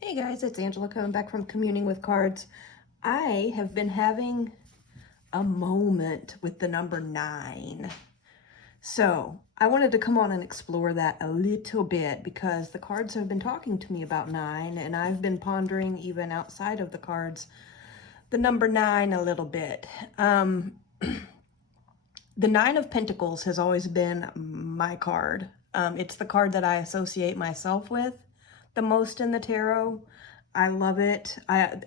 Hey guys, it's Angela coming back from Communing with Cards. I have been having a moment with the number 9. So I wanted to come on and explore that a little bit because the cards have been talking to me about 9, and I've been pondering even outside of the cards the number 9 a little bit. The 9 of Pentacles has always been my card. It's the card that I associate myself with the most in the tarot. I love it.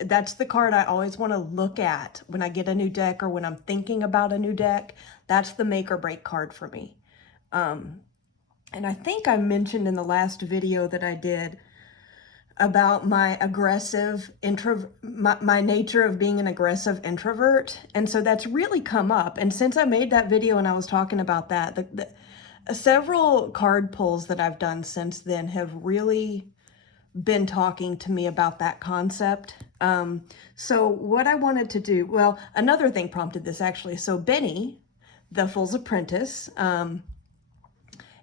That's the card I always want to look at when I get a new deck or when I'm thinking about a new deck. That's the make or break card for me. And I think I mentioned in the last video that I did about my aggressive my nature of being an aggressive introvert, and so that's really come up. And since I made that video and I was talking about that, several card pulls that I've done since then have really been talking to me about that concept. So what I wanted to do, well, another thing prompted this actually. So Benny, the Fool's Apprentice,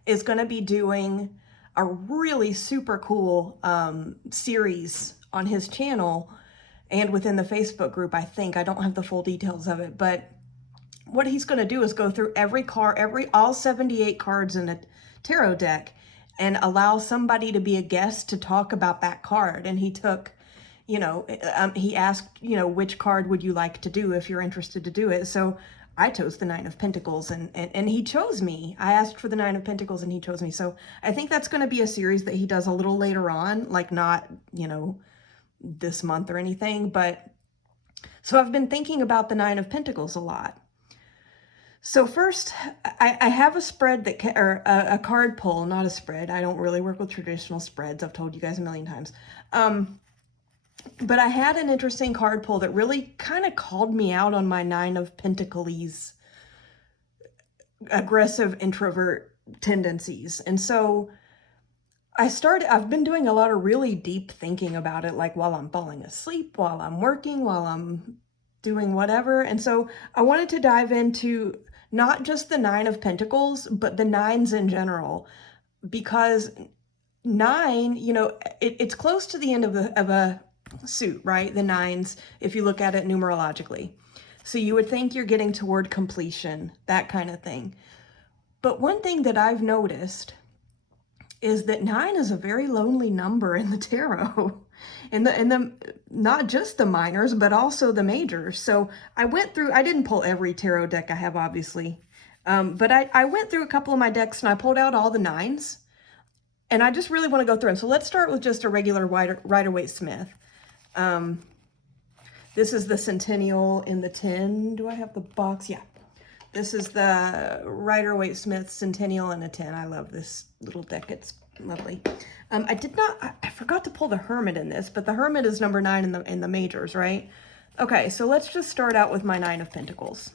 is going to be doing a really super cool series on his channel and within the Facebook group, I think. I don't have the full details of it, but what he's going to do is go through all 78 cards in a tarot deck and allow somebody to be a guest to talk about that card. And he took, he asked, which card would you like to do if you're interested to do it? So I chose the 9 of Pentacles, and he chose me. I asked for the 9 of Pentacles and he chose me. So I think that's going to be a series that he does a little later on, like not, this month or anything. But so I've been thinking about the 9 of Pentacles a lot. So first, I have a spread or a card pull, not a spread. I don't really work with traditional spreads. I've told you guys a million times. But I had an interesting card pull that really kind of called me out on my 9 of Pentacles aggressive introvert tendencies. And so I've been doing a lot of really deep thinking about it, like while I'm falling asleep, while I'm working, while I'm doing whatever. And so I wanted to dive into not just the 9 of Pentacles, but the 9s in general, because 9, it's close to the end of a suit, right? The 9s, if you look at it numerologically. So you would think you're getting toward completion, that kind of thing. But one thing that I've noticed is that 9 is a very lonely number in the tarot. And the not just the minors, but also the majors. So I didn't pull every tarot deck I have, obviously. But I went through a couple of my decks and I pulled out all the 9s. And I just really want to go through them. So let's start with just a regular Rider-Waite-Smith. This is the Centennial in the 10. Do I have the box? Yeah. This is the Rider-Waite-Smith Centennial in a 10. I love this little deck. It's lovely. I forgot to pull the Hermit in this, but the Hermit is number 9 in the majors, right? Okay, so let's just start out with my 9 of Pentacles.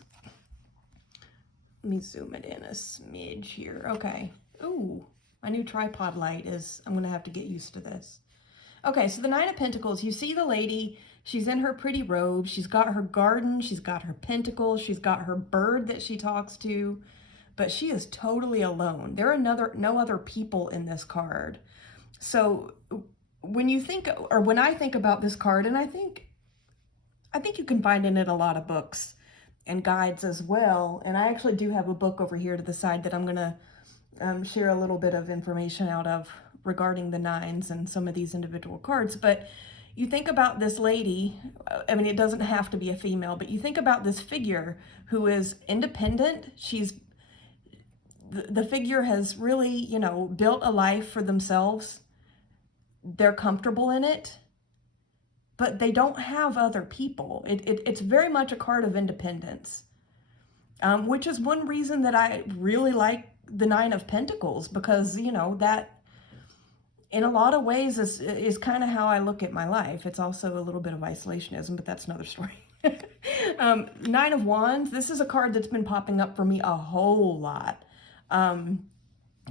Let me zoom it in a smidge here. Okay. Ooh, my new tripod light I'm going to have to get used to this. Okay, so the 9 of Pentacles, you see the lady, she's in her pretty robe, she's got her garden, she's got her pentacles, she's got her bird that she talks to, but she is totally alone. There are no other people in this card. So when I think about this card, and I think you can find in it a lot of books and guides as well. And I actually do have a book over here to the side that I'm going to share a little bit of information out of regarding the 9s and some of these individual cards. But you think about this lady, I mean, it doesn't have to be a female, but you think about this figure who is independent. The figure has really, built a life for themselves. They're comfortable in it, but they don't have other people. It's very much a card of independence, which is one reason that I really like the 9 of Pentacles, because, that in a lot of ways is kind of how I look at my life. It's also a little bit of isolationism, but that's another story. 9 of Wands, this is a card that's been popping up for me a whole lot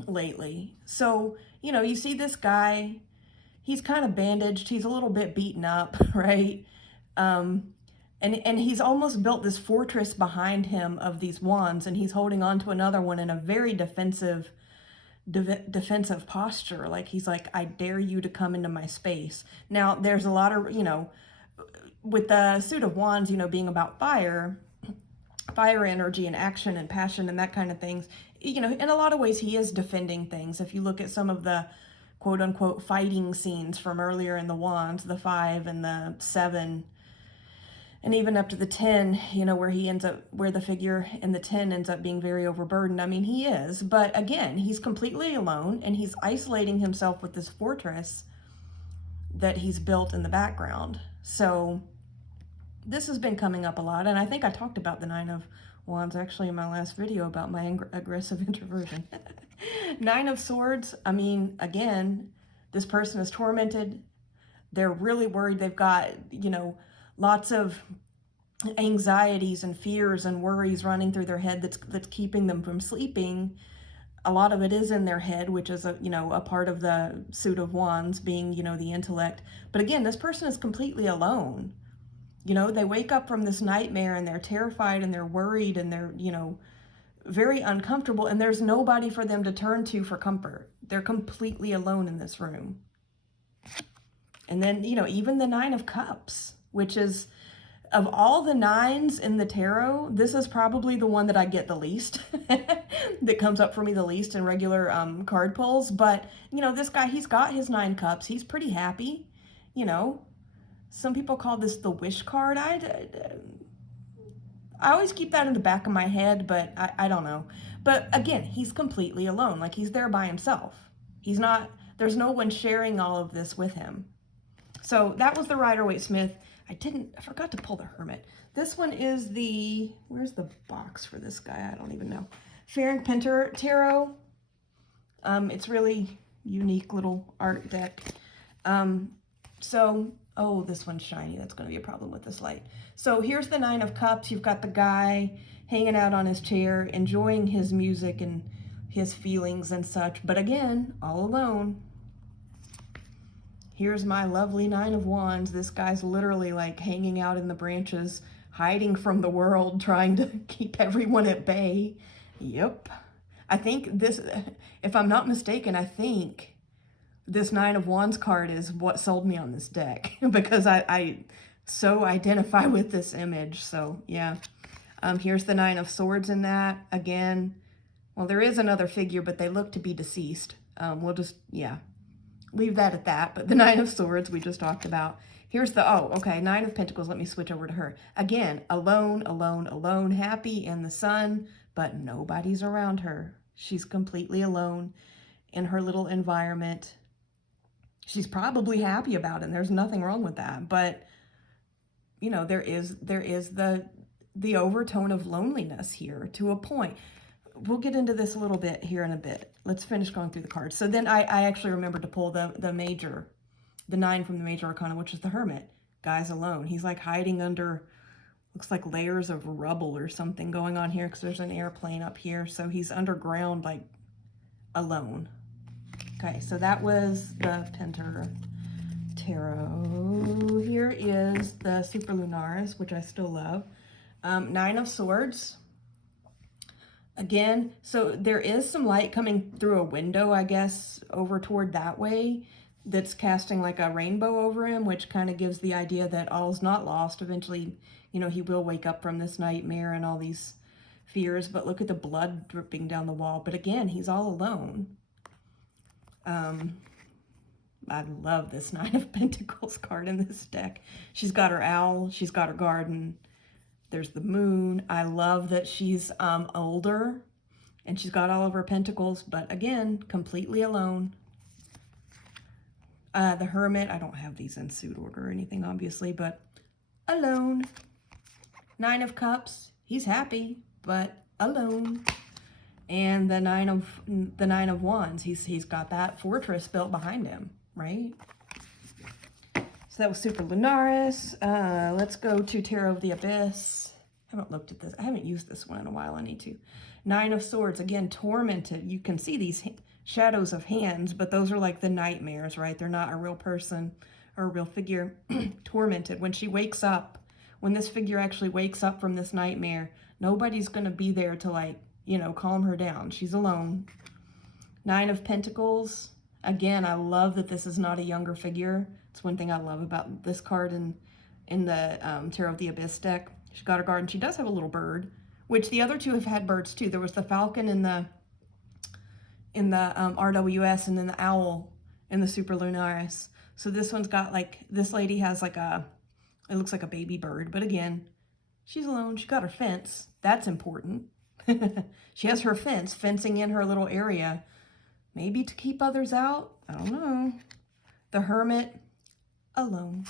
lately. So, you see this guy, he's kind of bandaged, he's a little bit beaten up, right? And he's almost built this fortress behind him of these wands, and he's holding on to another one in a very defensive defensive posture. Like he's like, I dare you to come into my space. Now, there's a lot of, with the Suit of Wands, being about fire energy and action and passion and that kind of things, in a lot of ways he is defending things. If you look at some of the quote unquote fighting scenes from earlier in the Wands, the 5 and the 7, and even up to the 10, where the figure in the 10 ends up being very overburdened. I mean, he is, but again, he's completely alone and he's isolating himself with this fortress that he's built in the background. So this has been coming up a lot, and I think I talked about the 9 of Wands actually in my last video about my aggressive introversion. 9 of Swords, I mean, again, this person is tormented. They're really worried. They've got, lots of anxieties and fears and worries running through their head that's keeping them from sleeping. A lot of it is in their head, which is a part of the Suit of Wands being, the intellect. But again, this person is completely alone. They wake up from this nightmare and they're terrified and they're worried and they're, very uncomfortable, and there's nobody for them to turn to for comfort. They're completely alone in this room. And then, even the 9 of Cups, which is, of all the 9s in the tarot, this is probably the one that I get the least, that comes up for me the least in regular card pulls. But, this guy, he's got his 9 cups. He's pretty happy, Some people call this the wish card. I always keep that in the back of my head, but I don't know. But again, he's completely alone. Like, he's there by himself. There's no one sharing all of this with him. So that was the Rider-Waite-Smith. I forgot to pull the Hermit. This one is where's the box for this guy? I don't even know. Farron Pinter Tarot. It's really unique little art deck. Oh, this one's shiny. That's going to be a problem with this light. So here's the 9 of Cups. You've got the guy hanging out on his chair, enjoying his music and his feelings and such. But again, all alone. Here's my lovely 9 of Wands. This guy's literally like hanging out in the branches, hiding from the world, trying to keep everyone at bay. Yep. I think this, if I'm not mistaken, I think this 9 of Wands card is what sold me on this deck because I so identify with this image. So yeah, here's the 9 of Swords in that. Again, well, there is another figure, but they look to be deceased. We'll just, yeah, leave that at that. But the 9 of Swords we just talked about. Here's the, 9 of Pentacles. Let me switch over to her. Again, alone, alone, alone, happy in the sun, but nobody's around her. She's completely alone in her little environment. She's probably happy about it, and there's nothing wrong with that. But, there is the overtone of loneliness here to a point. We'll get into this a little bit here in a bit. Let's finish going through the cards. So then I actually remembered to pull the 9 from the Major Arcana, which is the Hermit. Guy's alone. He's like hiding under, looks like layers of rubble or something going on here because there's an airplane up here. So he's underground, like alone. Okay, so that was the Pinter Tarot. Here is the Super Lunaris, which I still love. 9 of Swords. Again, so there is some light coming through a window, I guess, over toward that way, that's casting like a rainbow over him, which kind of gives the idea that all's not lost. Eventually, he will wake up from this nightmare and all these fears, but look at the blood dripping down the wall. But again, he's all alone. I love this 9 of Pentacles card in this deck. She's got her owl, she's got her garden. There's the moon. I love that she's older and she's got all of her pentacles, but again, completely alone. The Hermit, I don't have these in suit order or anything, obviously, but alone. 9 of Cups, he's happy, but alone. And the 9 of Wands, he's got that fortress built behind him, right? So that was Super Lunaris. Let's go to Tarot of the Abyss. I haven't looked at this. I haven't used this one in a while. I need to. 9 of Swords, again, tormented. You can see these shadows of hands, but those are like the nightmares, right? They're not a real person or a real figure. Tormented. When she wakes up, when this figure actually wakes up from this nightmare, nobody's going to be there to, like, calm her down. She's alone. Nine of Pentacles. Again, I love that this is not a younger figure. It's one thing I love about this card in the Tarot of the Abyss deck. She's got her garden. She does have a little bird, which the other two have had birds too. There was the falcon in the RWS, and then the owl in the Super Lunaris. So this one's got like, this lady has like it looks like a baby bird, but again, she's alone. She got her fence. That's important. She has her fence, fencing in her little area. Maybe to keep others out. I don't know. The Hermit, alone.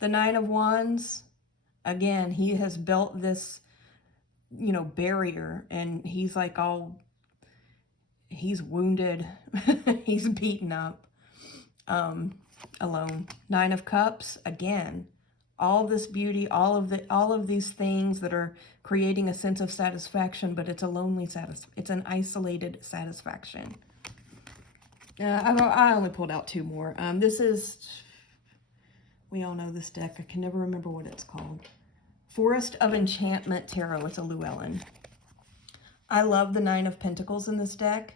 The Nine of Wands, again, he has built this, you know, barrier, and he's like he's wounded. He's beaten up. Alone. Nine of Cups, again, all this beauty, all of these things that are creating a sense of satisfaction, but it's a lonely it's an isolated satisfaction. I only pulled out two more. This is, we all know this deck. I can never remember what it's called. Forest of Enchantment Tarot. It's a Llewellyn. I love the Nine of Pentacles in this deck.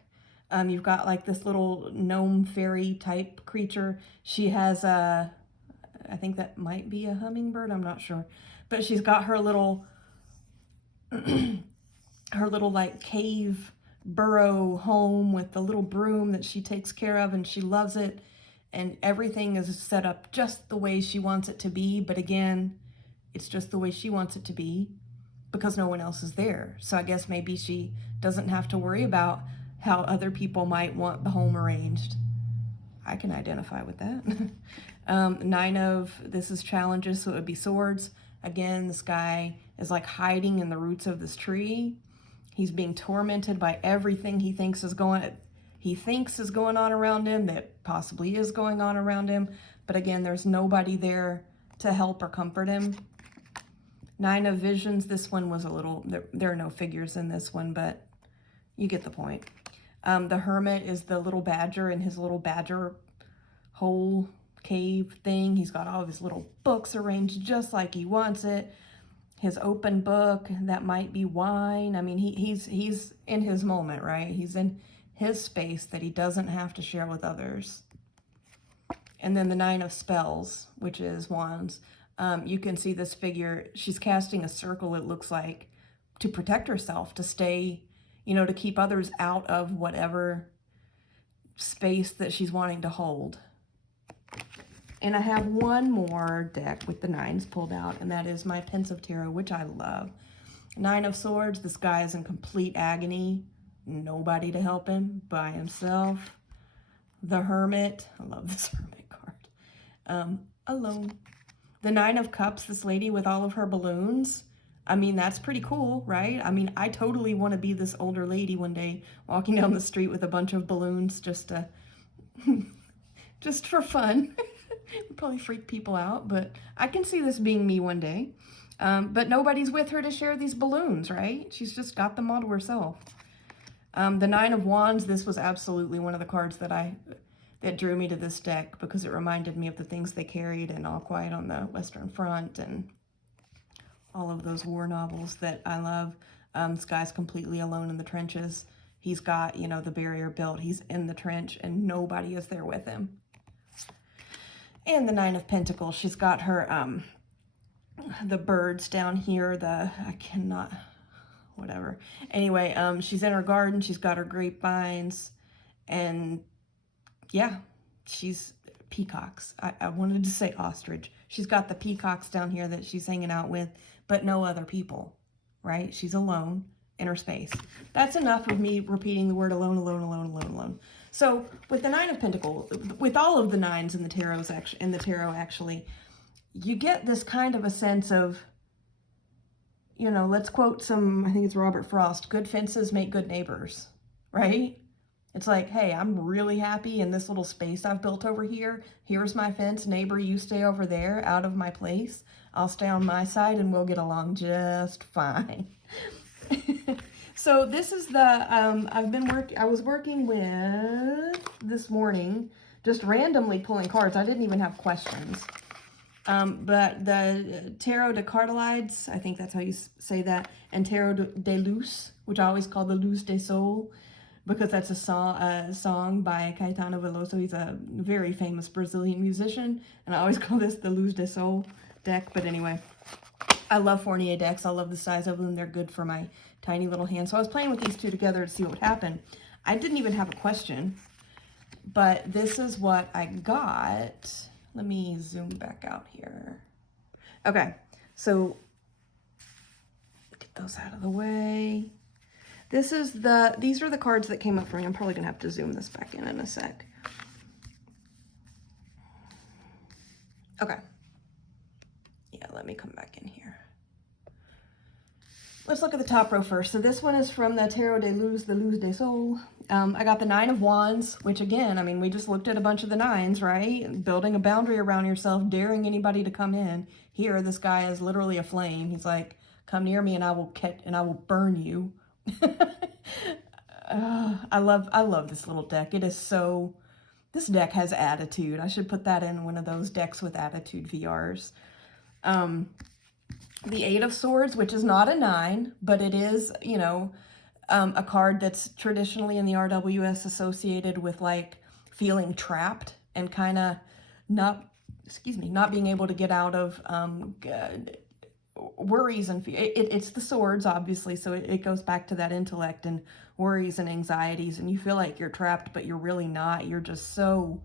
You've got like this little gnome fairy type creature. She has a, I think that might be a hummingbird. I'm not sure. But she's got her little, her little like cave burrow home with the little broom that she takes care of, and she loves it. And everything is set up just the way she wants it to be. But again, it's just the way she wants it to be because no one else is there. So I guess maybe she doesn't have to worry about how other people might want the home arranged. I can identify with that. Nine of, this is challenges, so it would be swords. Again, this guy is like hiding in the roots of this tree. He's being tormented by everything he thinks is going on around him, that possibly is going on around him. But again, there's nobody there to help or comfort him. Nine of Visions, this one was a little, there are no figures in this one, but you get the point. The Hermit is the little badger in his little badger hole cave thing. He's got all of his little books arranged just like he wants it. His open book, that might be wine. I mean, he's in his moment, right? He's in his space that he doesn't have to share with others. And then the Nine of Spells, which is wands. You can see this figure, she's casting a circle, it looks like, to protect herself, to stay, you know, to keep others out of whatever space that she's wanting to hold. And I have one more deck with the nines pulled out, and that is my Pensive Tarot, which I love. Nine of Swords, this guy is in complete agony. Nobody to help him, by himself. The Hermit, I love this Hermit card. Alone. The Nine of Cups, this lady with all of her balloons. I mean, that's pretty cool, right? I mean, I totally want to be this older lady one day walking down the street with a bunch of balloons just to, just for fun. It'd probably freak people out, but I can see this being me one day. But nobody's with her to share these balloons, right? She's just got them all to herself. The Nine of Wands, this was absolutely one of the cards that drew me to this deck because it reminded me of the things they carried in All Quiet on the Western Front and all of those war novels that I love. This guy's completely alone in the trenches. He's got, you know, the barrier built. He's in the trench and nobody is there with him. And the Nine of Pentacles, she's got her, the birds down here, I cannot, whatever. Anyway, she's in her garden. She's got her grapevines and yeah, she's peacocks. I wanted to say ostrich. She's got the peacocks down here that she's hanging out with, but no other people, right? She's alone in her space. That's enough of me repeating the word alone, alone, alone, alone, alone. So with the Nine of Pentacles, with all of the nines in the tarot, actually, you get this kind of a sense of, you know, let's quote I think it's Robert Frost, good fences make good neighbors, right? It's like, hey, I'm really happy in this little space I've built over here. Here's my fence. Neighbor, you stay over there out of my place. I'll stay on my side and we'll get along just fine. So this is the, I was working with this morning, just randomly pulling cards. I didn't even have questions. But the Tarot de Cartelides, I think that's how you say that, and Tarot de Luz, which I always call the Luz de Sol. because that's a song by Caetano Veloso. He's a very famous Brazilian musician, and I always call this the Luz de Sol deck. But anyway, I love Fournier decks. I love the size of them. They're good for my tiny little hand. So I was playing with these two together to see what would happen. I didn't even have a question, but this is what I got. Let me zoom back out here. Okay, so get those out of the way. These are the cards that came up for me. I'm probably gonna have to zoom this back in a sec. Okay. Yeah, let me come back in here. Let's look at the top row first. So this one is from the Tarot de Luz, the Luz de Sol. I got the Nine of Wands, which again, I mean, we just looked at a bunch of the nines, right? Building a boundary around yourself, daring anybody to come in. Here, this guy is literally a flame. He's like, come near me and I will burn you. I love this little deck. It is so, this deck has attitude. I should put that in one of those decks with attitude VRs. The Eight of Swords, which is not a 9, but it is, you know, a card that's traditionally in the RWS associated with like feeling trapped and kind of not being able to get out of worries and it's the swords, obviously, so it goes back to that intellect and worries and anxieties, and you feel like you're trapped, but you're really not. You're just so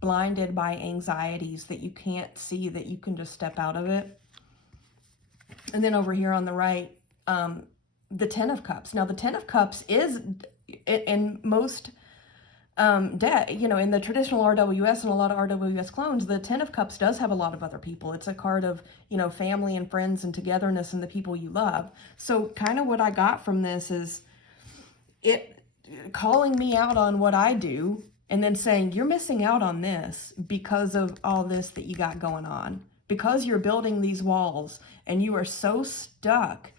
blinded by anxieties that you can't see that you can just step out of it. And then over here on the right, the Ten of Cups. Now, the Ten of Cups is, in most, in the traditional RWS and a lot of RWS clones, the Ten of Cups does have a lot of other people. It's a card of, you know, family and friends and togetherness and the people you love. So kind of what I got from this is it calling me out on what I do and then saying, you're missing out on this because of all this that you got going on. Because you're building these walls and you are so stuck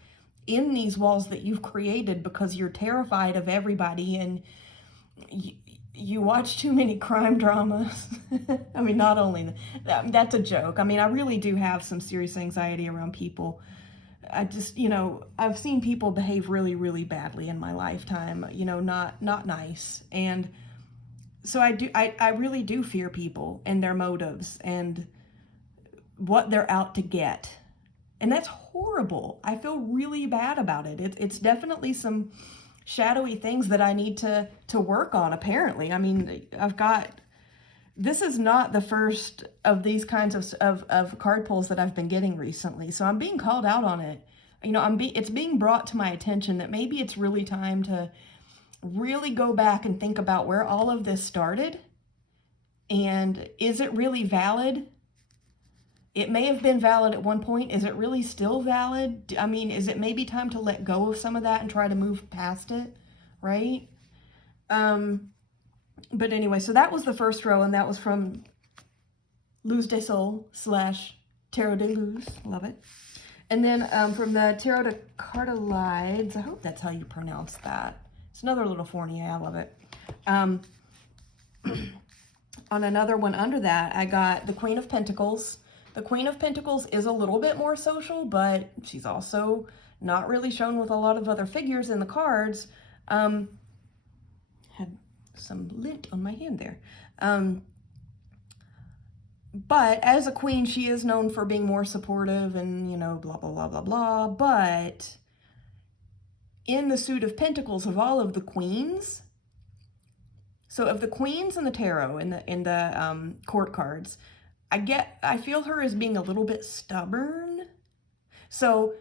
in these walls that you've created because you're terrified of everybody and you watch too many crime dramas. I mean, not only that's a joke. I mean, I really do have some serious anxiety around people. I just, you know, I've seen people behave really, really badly in my lifetime, you know, not nice. And so I really do fear people and their motives and what they're out to get. And that's horrible. I feel really bad about it. It's definitely some shadowy things that I need to work on, apparently. I mean, this is not the first of these kinds of card pulls that I've been getting recently. So I'm being called out on it. You know, it's being brought to my attention that maybe it's really time to really go back and think about where all of this started. And is it really valid? It may have been valid at one point. Is it really still valid? I mean, is it maybe time to let go of some of that and try to move past it, right? But anyway, so that was the first row, and that was from Luz de Sol / Tarot de Luz. Love it. And then from the Tarot de Cartolides, I hope that's how you pronounce that. It's another little Fournier. I love it. On another one under that, I got the Queen of Pentacles. The Queen of Pentacles is a little bit more social, but she's also not really shown with a lot of other figures in the cards. Had some lint on my hand there. But as a queen, she is known for being more supportive and, you know, blah, blah, blah, blah, blah. But in the suit of Pentacles of all of the queens, so of the queens in the tarot, in the court cards, I feel her as being a little bit stubborn. So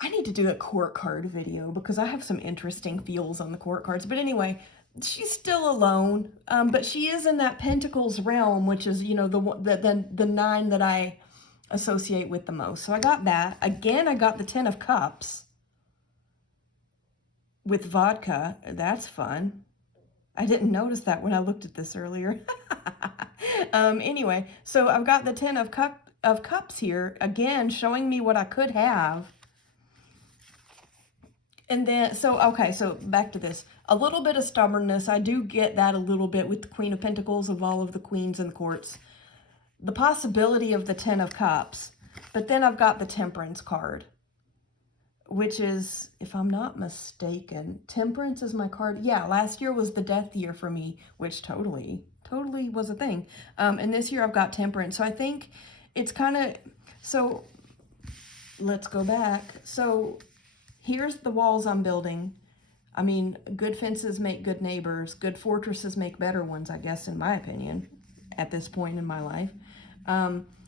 I need to do a court card video because I have some interesting feels on the court cards. But anyway, she's still alone, but she is in that Pentacles realm, which is, you know, the 9 that I associate with the most. So I got that. Again, I got the 10 of Cups with vodka. That's fun. I didn't notice that when I looked at this earlier. Anyway, so I've got the 10 of Cups here, again, showing me what I could have. And then, okay, so back to this. A little bit of stubbornness. I do get that a little bit with the Queen of Pentacles of all of the queens in the courts. The possibility of the 10 of Cups. But then I've got the Temperance card, which is, if I'm not mistaken, Temperance is my card. Yeah, last year was the death year for me, which totally was a thing. And this year I've got Temperance. So I think it's kind of, so let's go back. So here's the walls I'm building. I mean, good fences make good neighbors. Good fortresses make better ones, I guess, in my opinion, at this point in my life.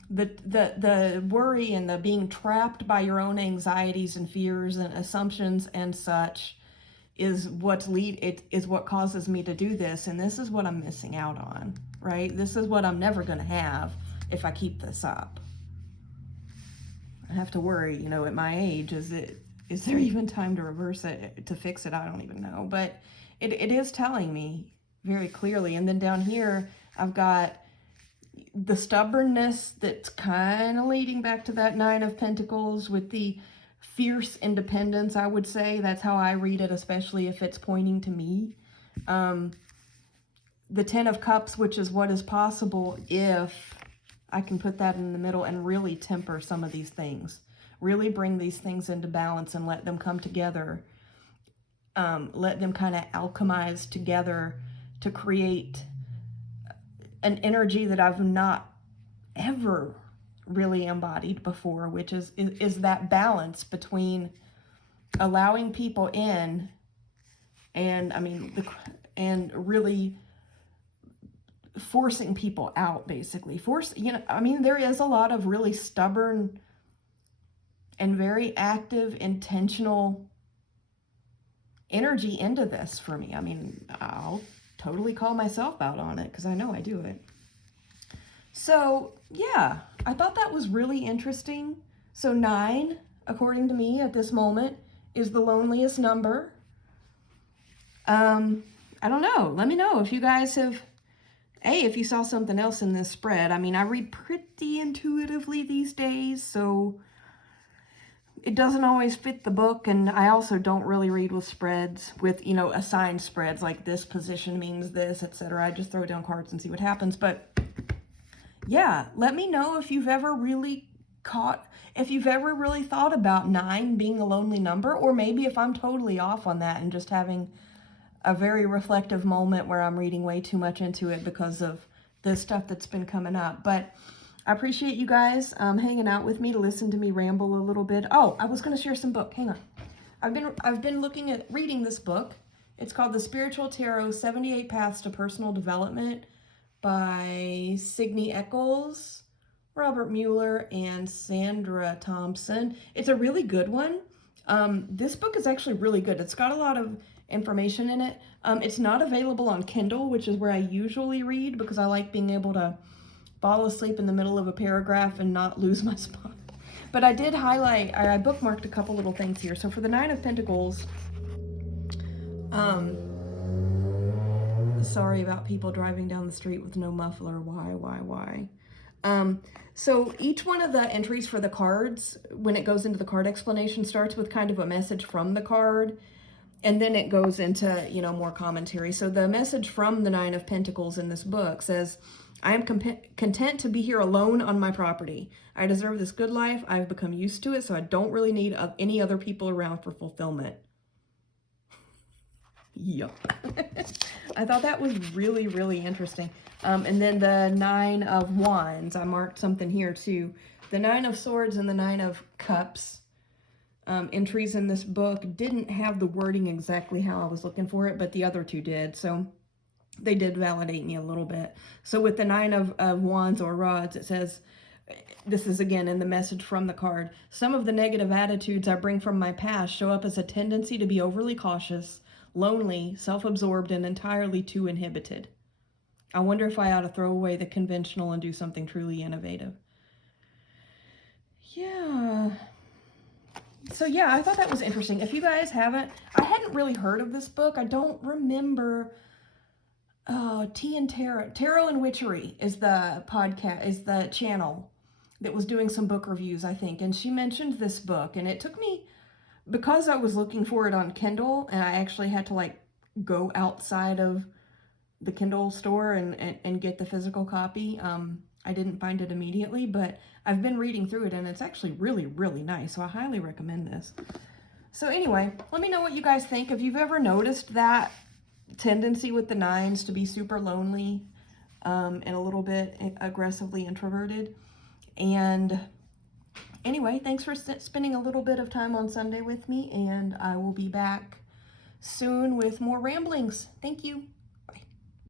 The worry and the being trapped by your own anxieties and fears and assumptions and such is what causes me to do this. And this is what I'm missing out on, right? This is what I'm never going to have if I keep this up. I have to worry, you know, at my age, is there even time to reverse it, to fix it? I don't even know. But it is telling me very clearly. And then down here, I've got the stubbornness that's kind of leading back to that Nine of Pentacles with the fierce independence, I would say. That's how I read it, especially if it's pointing to me. The Ten of Cups, which is what is possible if I can put that in the middle and really temper some of these things. Really bring these things into balance and let them come together. Let them kind of alchemize together to create an energy that I've not ever really embodied before, which is that balance between allowing people in and, I mean, and really forcing people out, basically. I mean, there is a lot of really stubborn and very active, intentional energy into this for me. I mean, I'll totally call myself out on it because I know I do it. So, yeah, I thought that was really interesting. So 9, according to me at this moment, is the loneliest number. I don't know. Let me know if you guys have, if you saw something else in this spread. I mean, I read pretty intuitively these days, so it doesn't always fit the book, and I also don't really read with spreads, with, you know, assigned spreads, like this position means this, etc. I just throw down cards and see what happens. But yeah, let me know if you've ever really thought about 9 being a lonely number, or maybe if I'm totally off on that and just having a very reflective moment where I'm reading way too much into it because of the stuff that's been coming up. But I appreciate you guys hanging out with me to listen to me ramble a little bit. Oh, I was going to share some book. Hang on. I've been reading this book. It's called The Spiritual Tarot: 78 Paths to Personal Development by Signe Eccles, Robert Mueller, and Sandra Thompson. It's a really good one. This book is actually really good. It's got a lot of information in it. It's not available on Kindle, which is where I usually read because I like being able to fall asleep in the middle of a paragraph and not lose my spot. But I did highlight, I bookmarked a couple little things here. So for the 9 of Pentacles, sorry about people driving down the street with no muffler. Why? So each one of the entries for the cards, when it goes into the card explanation, starts with kind of a message from the card, and then it goes into, you know, more commentary. So the message from the 9 of Pentacles in this book says, I am content to be here alone on my property. I deserve this good life. I've become used to it, so I don't really need any other people around for fulfillment. Yup. I thought that was really, really interesting. And then the 9 of Wands, I marked something here too. The 9 of Swords and the 9 of Cups entries in this book didn't have the wording exactly how I was looking for it, but the other two did. So they did validate me a little bit. So with the 9 of Wands or Rods, it says, this is again in the message from the card, some of the negative attitudes I bring from my past show up as a tendency to be overly cautious, lonely, self-absorbed, and entirely too inhibited. I wonder if I ought to throw away the conventional and do something truly innovative. Yeah. So yeah, I thought that was interesting. If you guys haven't, I hadn't really heard of this book. I don't remember. Tea and Tarot and Witchery is the podcast, is the channel that was doing some book reviews, I think. And she mentioned this book, and it took me, because I was looking for it on Kindle, and I actually had to like go outside of the Kindle store and get the physical copy. I didn't find it immediately, but I've been reading through it, and it's actually really, really nice. So I highly recommend this. So anyway, let me know what you guys think. If you've ever noticed that tendency with the 9s to be super lonely and a little bit aggressively introverted. And anyway, thanks for spending a little bit of time on Sunday with me, and I will be back soon with more ramblings. Thank you.